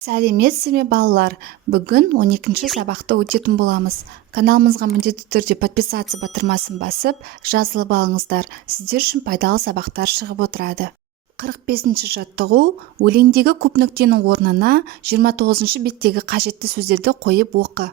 Сәлеметсіз ме балалар? Бүгін 12-ші сабақты өтетін боламыз. Каналымызға міндетті түрде подписаться батырмасын басып, жазылып алыңыздар. Сіздер үшін пайдалы сабақтар шығып отырады. 45-ші жаттығу: өлеңдегі көп нүктенің орнына 29-ші беттегі қажетті сөздерді қойып оқы.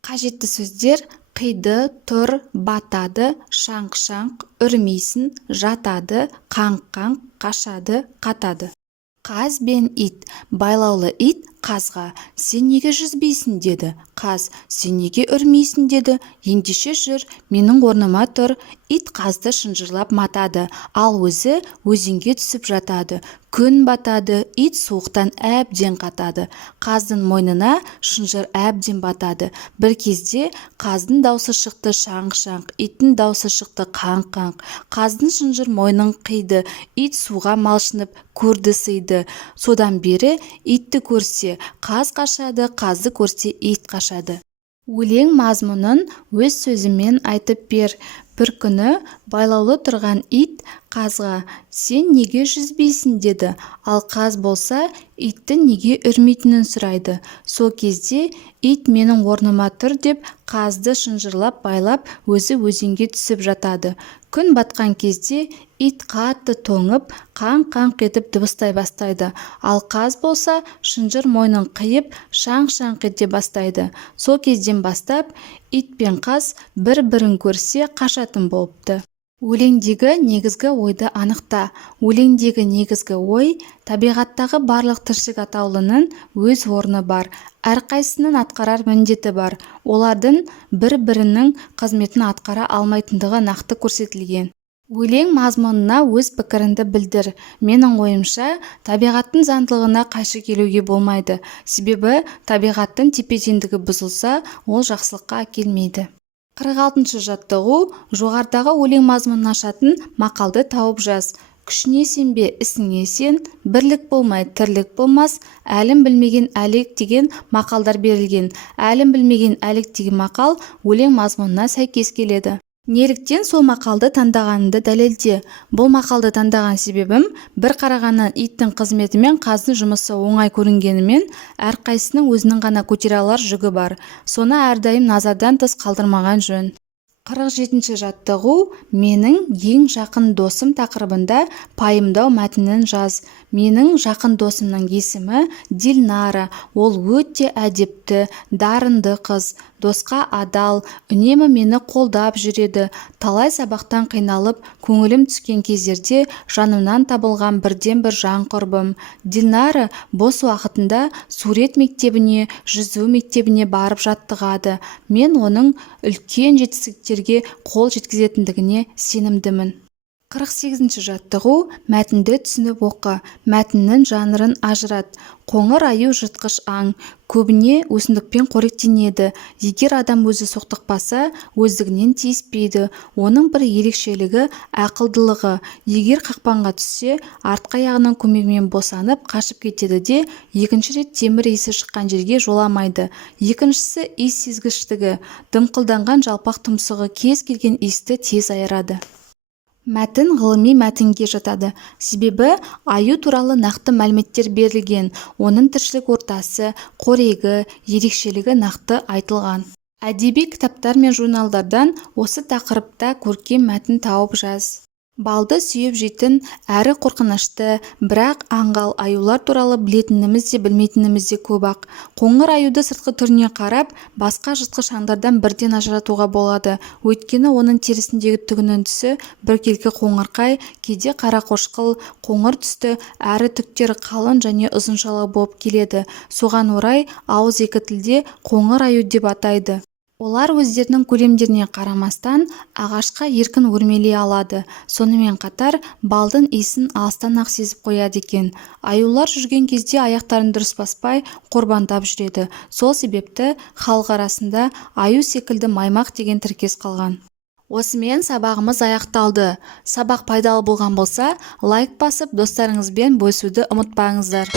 Қажетті сөздер: қиды, тұр, батады, шаңқ-шаңқ, үрмейсін, жатады, қаңқ-қаңқ, қашады, қатады. Қаз бен ит. Байлаулы ит қазға: сен неге жүзбейсің деді. Қаз: сен неге үрмейсің деді. Ендеше жүр, менің орныма тұр. Ит қазды шынжырлап матады, ал өзі өзенге түсіп жатады. Күн батады, ит суықтан әбден қатады. Қаздың мойнына шынжыр әбден батады. Бір кезде қаздың даусы шықты шаңқ-шаңқ, иттің даусы шықты қаңқ-қаңқ. Қаздың шынжыр мойнын қиды, ит суға малшынып көрді сыйды. Содан бері итті көрсе қаз қашады, қазды көрсе ит қашады. Өлең мазмұнын өз сөзімен айтып бер. Бір күні байлаулы тұрған ит қазға: сен неге жүзбейсің деді. Ал қаз болса иттің неге үрмейтінін сұрайды. Сол кезде ит менің орныма тұр деп қазды шынжырлап байлап өзі өзенге түсіп жатады. Күн батқан кезде ит қатты тоңып, қаңқ-қаңқ етіп дыбыстай бастайды. Ал қаз болса шынжыр мойнын қиып шаңқ-шаңқ ете бастайды. Сол кезден бастап ит пен қаз бір-бірін көрсе қашатын болыпты. Өлеңдегі негізгі ойды анықта. Өлеңдегі негізгі ой: табиғаттағы барлық тіршілік атаулының өз орны бар. Әрқайсының атқарар міндеті бар. Олардың бір-бірінің қызметін атқара алмайтындығы нақты көрсетілген. Өлең мазмұнына өз пікіріңді білдір. Менің ойымша, табиғаттың заңдылығына қайшы келуге болмайды. Себебі табиғаттың тепе-теңдігі бұзылса, ол жақсылыққа әкелмейді. 46-шы жаттығу: жоғарыдағы өлең мазмұнын ашатын мақалды тауып жаз. Күшіне сенбе, ісіңе сен, бірлік болмай тірлік болмас, әлім білмеген әлек деген мақалдар берілген. Әлім білмеген әлек деген мақал өлең мазмұнына сәйкес келеді. Неліктен сол мақалды таңдағаныңды дәлелде. Бұл мақалды таңдаған себебім, бір қарағаннан иттің қызметі мен қаздың жұмысы оңай көрінгенімен, әрқайсының өзінің ғана көтере алар жүгі бар. Соны әрдайым назардан тыс қалдырмаған жөн. 47-ші жаттығу: менің ең жақын досым тақырыбында пайымдау мәтінін жаз. Менің жақын досымның есімі Дилнара. Ол өте әдепті, дарынды қыз, досқа адал, үнемі мені қолдап жүреді. Талай сабақтан қиналып, көңілім түскен кездерде жанымнан табылған бірден бір жан құрбым. Дилнара бос уақытында сурет мектебіне, жүзу мектебіне барып жаттығады. Мен оның үлкен жетістіктерге қол жеткізетіндігіне сенімдімін. 48-ші жаттығу: мәтінді түсініп оқы. Мәтіннің жанрын ажырат. Қоңыр аю жыртқыш аң, көбіне өсімдікпен қоректенеді. Егер адам өзі соқтықпаса, өздігінен тиіспейді. Оның бір ерекшелігі ақылдылығы. Егер қақпанға түссе, артқы аяғының көмегімен босанып қашып кетеді де, екінші рет темір иісі шыққан жерге жоламайды. Екіншісі иіс сезгіштігі. Дымқылданған жалпақ тұмсығы кез келген иісті тез айырады. Мәтін ғылыми мәтінге жатады. Себебі аю туралы нақты мәліметтер берілген. Оның тіршілік ортасы, қорегі, ерекшелігі нақты айтылған. Әдеби кітаптар мен журналдардан осы тақырыпта көркем мәтін тауып жаз. Балды сүйіп жейтін әрі қорқынышты, бірақ аңғал аюлар туралы білетініміз де білмейтініміз де көп ақ. Қоңыр аюды сыртқы түріне қарап, басқа жыртқыш аңдардан бірден ажыратуға болады. Өйткені оның терісіндегі түгінің түсі біркелкі қоңырқай, кейде қарақошқыл, қоңыр түсті, әрі түктері қалың және ұзыншалы болып келеді. Соған орай ауыз екі тілде қоңыр аю деп атайды. Олар өздерінің көлемдеріне қарамастан ағашқа еркін өрмелей алады. Сонымен қатар балдың иісін алыстан ақ сезіп қояды екен. Аюлар жүрген кезде аяқтарын дұрыс баспай қорбандап жүреді. Сол себепті халық арасында аю секілді маймақ деген тіркес қалған. Осымен сабағымыз аяқталды. Сабақ пайдалы болған болса, лайк басып достарыңызбен бөлісуді ұмытпаңыздар.